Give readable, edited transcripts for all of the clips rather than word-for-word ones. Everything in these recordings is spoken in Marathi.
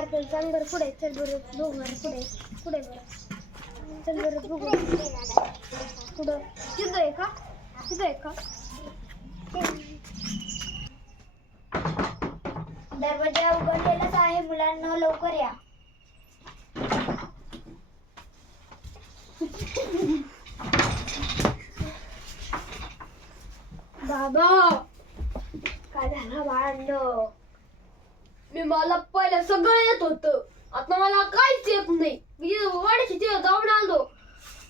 अर्पण सांग बरं पुढे चल बरं बघू बरं पुढे बरं चल बरं बघू पुढं तिथं आहे का दरवाजा उघडलेलाच आहे मुलांना लवकर या बाबा काय झालं भांडण मी मला पहिलं सगळं येत होतं आता मला काहीच येत नाही मी वाड्याची तिथं जाऊन आलो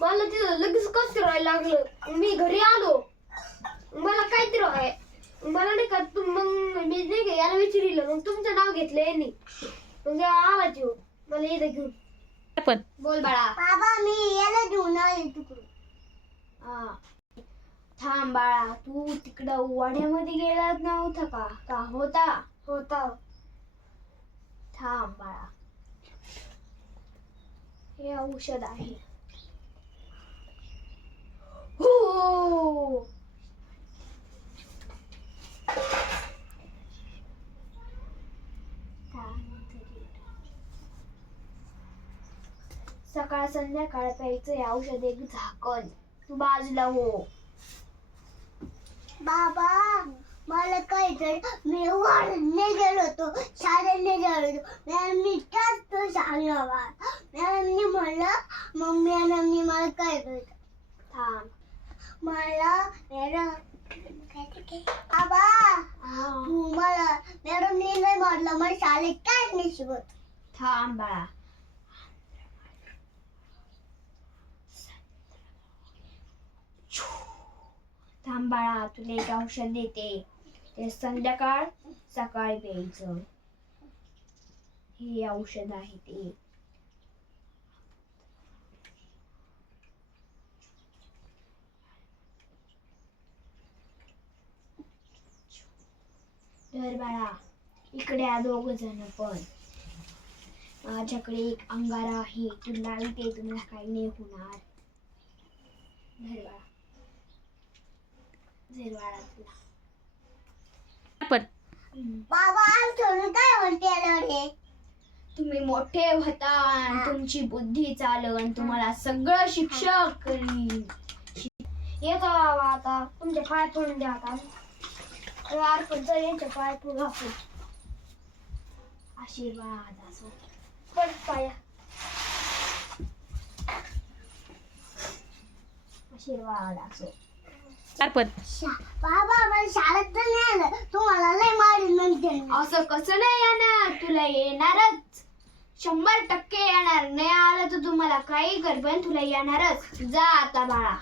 मला तिथं लगेच कसं राहायला लागलं मी घरी आलो मला काहीतरी आहे मला नाही का मग मी नाही का याला विचारलं मग तुमचं नाव घेतलं यांनी मग आला तो मला इथं घेऊन पण बोल बाळा बाबा मी याला घेऊन आले तिकडून हा थांब बाळा तू तिकडं वाड्यामध्ये गेला नव्हता का होता थांब बाळा हे औषध आहे हो सकाळ संध्याकाळ प्यायचं हे औषध एक झाकण तू बाजूला हो बाबा मला काय तर मी वाढणे गेलो होतो शाळेने गेलो होतो मी त्याच शाळेने म्हणलं मम्मी आणि मला काय करत थांब मला बाबा तू मला मॅडमने नाही म्हटलं मला शाळेत काहीच नाही शिकवत थांब बाळा थांब बाळा तुला एक औषध देते ते संध्याकाळ सकाळी प्यायचं हे औषध आहे ते तर बाळा इकडे आ दोघ जण पण माझ्याकडे एक अंगारा आहे तू लावते तुम्हाला काही नाही होणार धर बाळा पण बाबा काय म्हणते तुम्ही मोठे होता तुमची बुद्धी चालन तुम्हाला सगळं शिक्षक येतो बाबा आता तुमचे पाय पडून द्या आता अर्पण यांचे पाय पुढे आशीर्वाद असो पण पाया आशीर्वाद असो पण बाबा मला शाळेत तर नाही आलं तुम्हाला लय मारीन नंतर असं कसं नाही येणार तुला येणारच 100% येणार नाही आलं तर तुम्हाला काही कर पण तुला येणारच जा आता बाळा